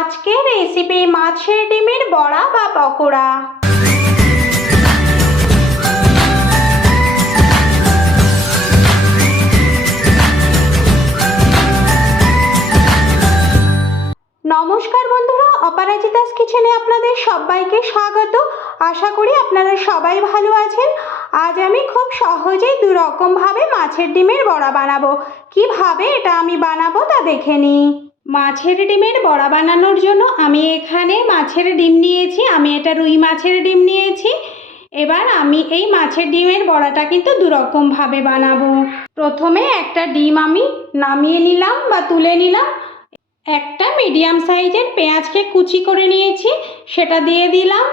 আজকের রেসিপি মাছের ডিমের বড়া বা পকোড়া। নমস্কার বন্ধুরা, অপরাজিতাস কিচেনে আপনাদের সবাইকে স্বাগত। আশা করি আপনারা সবাই ভালো আছেন। আজ আমি খুব সহজেই দু রকমভাবে মাছের ডিমের বড়া বানাবো। কীভাবে এটা আমি বানাবো তা দেখে নিই। মাছের ডিমের বড়া বানানোর জন্য আমি এখানে মাছের ডিম নিয়েছি, আমি এটা রুই মাছের ডিম নিয়েছি। এবার আমি এই মাছের ডিমের বড়াটা কিন্তু দুরকমভাবে বানাবো। প্রথমে একটা ডিম আমি নামিয়ে নিলাম বা তুলে নিলাম। একটা মিডিয়াম সাইজের পেঁয়াজকে কুচি করে নিয়েছি, সেটা দিয়ে দিলাম।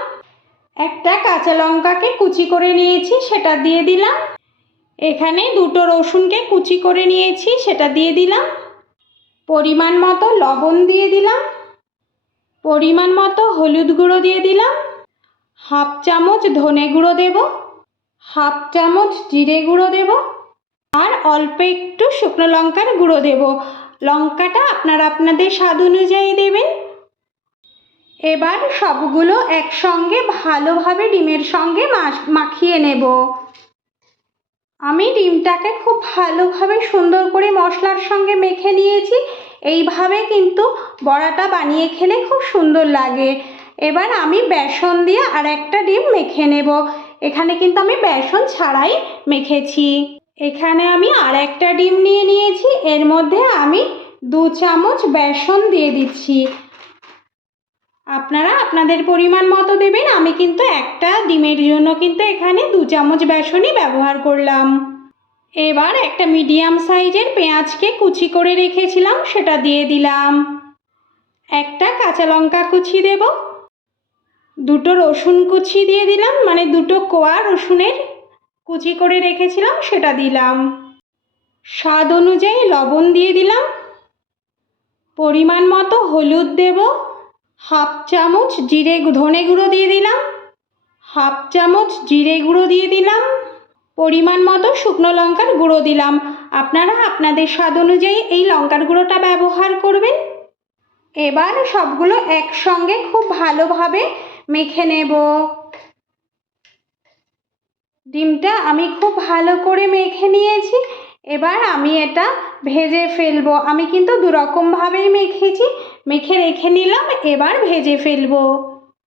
একটা কাঁচা লঙ্কাকে কুচি করে নিয়েছি, সেটা দিয়ে দিলাম। এখানে দুটো রসুনকে কুচি করে নিয়েছি, সেটা দিয়ে দিলাম। পরিমাণ মতো লবণ দিয়ে দিলাম। পরিমাণ মতো হলুদ গুঁড়ো দিয়ে দিলাম। হাফ চামচ ধনে গুঁড়ো দেব। হাফ চামচ জিরে গুঁড়ো দেব। আর অল্প একটু শুকনো লঙ্কার গুঁড়ো দেব। লঙ্কাটা আপনারা আপনাদের স্বাদ অনুযায়ী দেবেন। এবার সবগুলো একসঙ্গে ভালোভাবে ডিমের সঙ্গে মাখিয়ে নেব। আমি ডিমটাকে খুব ভালোভাবে সুন্দর করে মশলার সঙ্গে মেখে নিয়েছি। এইভাবে কিন্তু বড়াটা বানিয়ে খেলে খুব সুন্দর লাগে। এবার আমি বেসন দিয়ে আর একটা ডিম মেখে নেব। এখানে কিন্তু আমি বেসন ছাড়াই মেখেছি। এখানে আমি আর একটা ডিম নিয়ে নিয়েছি। এর মধ্যে আমি দু চামচ বেসন দিয়ে দিচ্ছি। আপনারা আপনাদের পরিমাণ মতো দেবেন, আমি কিন্তু একটা ডিমের জন্য কিন্তু এখানে দু চামচ বেসনই ব্যবহার করলাম। এবার একটা মিডিয়াম সাইজের পেঁয়াজকে কুচি করে রেখেছিলাম, সেটা দিয়ে দিলাম। একটা কাঁচা লঙ্কা কুচি দেব। দুটো রসুন কুচি দিয়ে দিলাম মানে দুটো কোয়া রসুনের কুচি করে রেখেছিলাম, সেটা দিলাম। স্বাদ অনুযায়ী লবণ দিয়ে দিলাম। পরিমাণ মতো হলুদ দেব। হাফ চামচ জিরে ধনে গুঁড়ো দিয়ে দিলাম। হাফ চামচ জিরে গুঁড়ো দিয়ে দিলাম। পরিমাণ মতো শুকনো লঙ্কার গুঁড়ো দিলাম। আপনারা আপনাদের স্বাদ অনুযায়ী এই লঙ্কার গুঁড়োটা ব্যবহার করবেন। এবার সবগুলো একসঙ্গে খুব ভালোভাবে মেখে নেব। ডিমটা আমি খুব ভালো করে মেখে নিয়েছি। এবার আমি এটা ভেজে ফেলব। আমি কিন্তু দু রকমভাবেই মেখেছি। মেখে রেখে নিলাম, এবার ভেজে ফেলব।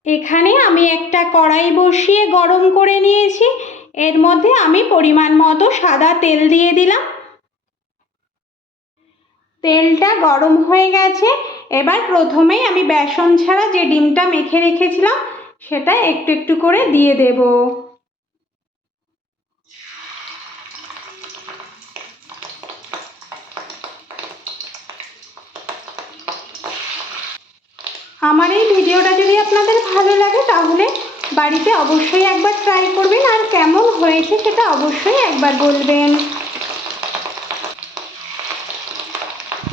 এখানে আমি একটা কড়াই বসিয়ে গরম করে নিয়েছি। এর মধ্যে আমি পরিমাণ মতো সাদা তেল দিয়ে দিলাম। তেলটা গরম হয়ে গেছে। এবার প্রথমেই আমি বেসন ছাড়া যে ডিমটা মেখে রেখেছিলাম, সেটা একটু একটু করে দিয়ে দেবো। আমার এই ভিডিওটা যদি আপনাদের ভালো লাগে তাহলে বাড়িতে অবশ্যই একবার ট্রাই করবেন আর কেমন হয়েছে সেটা অবশ্যই একবার বলবেন।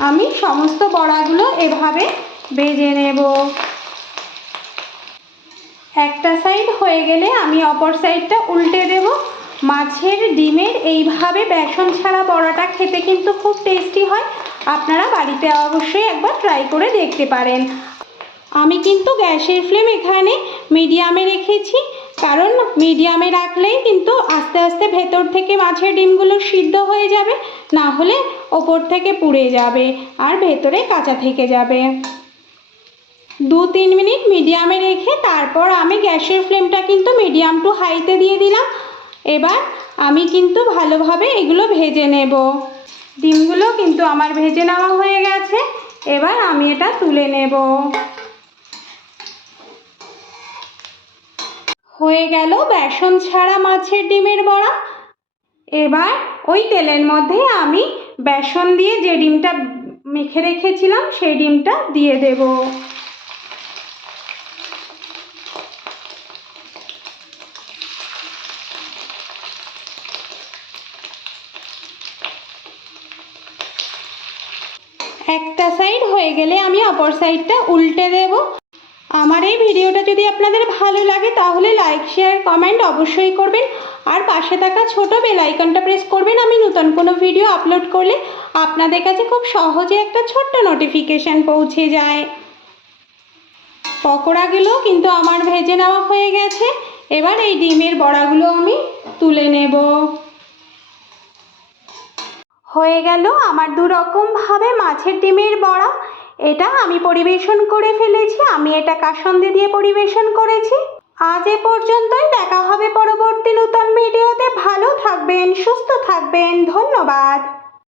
আমি সমস্ত বড়াগুলো এভাবে ভেজে নেব। একটা সাইড হয়ে গেলে আমি অপর সাইডটা উল্টে দেব। মাছের ডিমের এইভাবে বেসন ছাড়া বড়াটা খেতে কিন্তু খুব টেস্টি হয়। আপনারা বাড়িতে অবশ্যই একবার ট্রাই করে দেখতে পারেন। আমি কিন্তু গ্যাসের ফ্লেম এখানে মিডিয়ামে রেখেছি, কারণ মিডিয়ামে রাখলেই কিন্তু আস্তে আস্তে ভেতর থেকে মাছের ডিমগুলো সিদ্ধ হয়ে যাবে, না হলে ওপর থেকে পুড়ে যাবে আর ভেতরে কাঁচা থেকে যাবে। দু তিন মিনিট মিডিয়ামে রেখে তারপর আমি গ্যাসের ফ্লেমটা কিন্তু মিডিয়াম টু হাইতে দিয়ে দিলাম। এবার আমি কিন্তু ভালোভাবে এগুলো ভেজে নেব। ডিমগুলো কিন্তু আমার ভেজে নেওয়া হয়ে গেছে, এবার আমি এটা তুলে নেব। হয়ে গেল বেসন ছাড়া মাছের ডিমের বড়া। এবার ওই তেলের মধ্যে আমি বেসন দিয়ে যে ডিমটা মেখে রেখেছিলাম, সেই ডিমটা দিয়ে দেব। একটা সাইড হয়ে গেলে আমি অপর সাইডটা উল্টে দেবো। আমার এই ভিডিওটা যদি আপনাদের ভালো লাগে, তাহলে লাইক শেয়ার কমেন্ট অবশ্যই করবেন। আর পাশে থাকা ছোট বেল আইকনটা প্রেস করবেন। আমি নতুন কোনো ভিডিও আপলোড করলে আপনাদের কাছে খুব সহজে একটা ছোট্ট নোটিফিকেশান পৌঁছে যায়। পকোড়াগুলো কিন্তু আমার ভেজে নেওয়া হয়ে গেছে। এবার এই ডিমের বড়াগুলো আমি তুলে নেব। হয়ে গেল আমার দু রকমভাবে মাছের ডিমের বড়া। এটা আমি পরিবেশন করে ফেলেছি, আমি এটা কাসন্দে দিয়ে পরিবেশন করেছি। আজ এ পর্যন্তই, দেখা হবে পরবর্তী নূতন ভিডিওতে। ভালো থাকবেন, সুস্থ থাকবেন, ধন্যবাদ।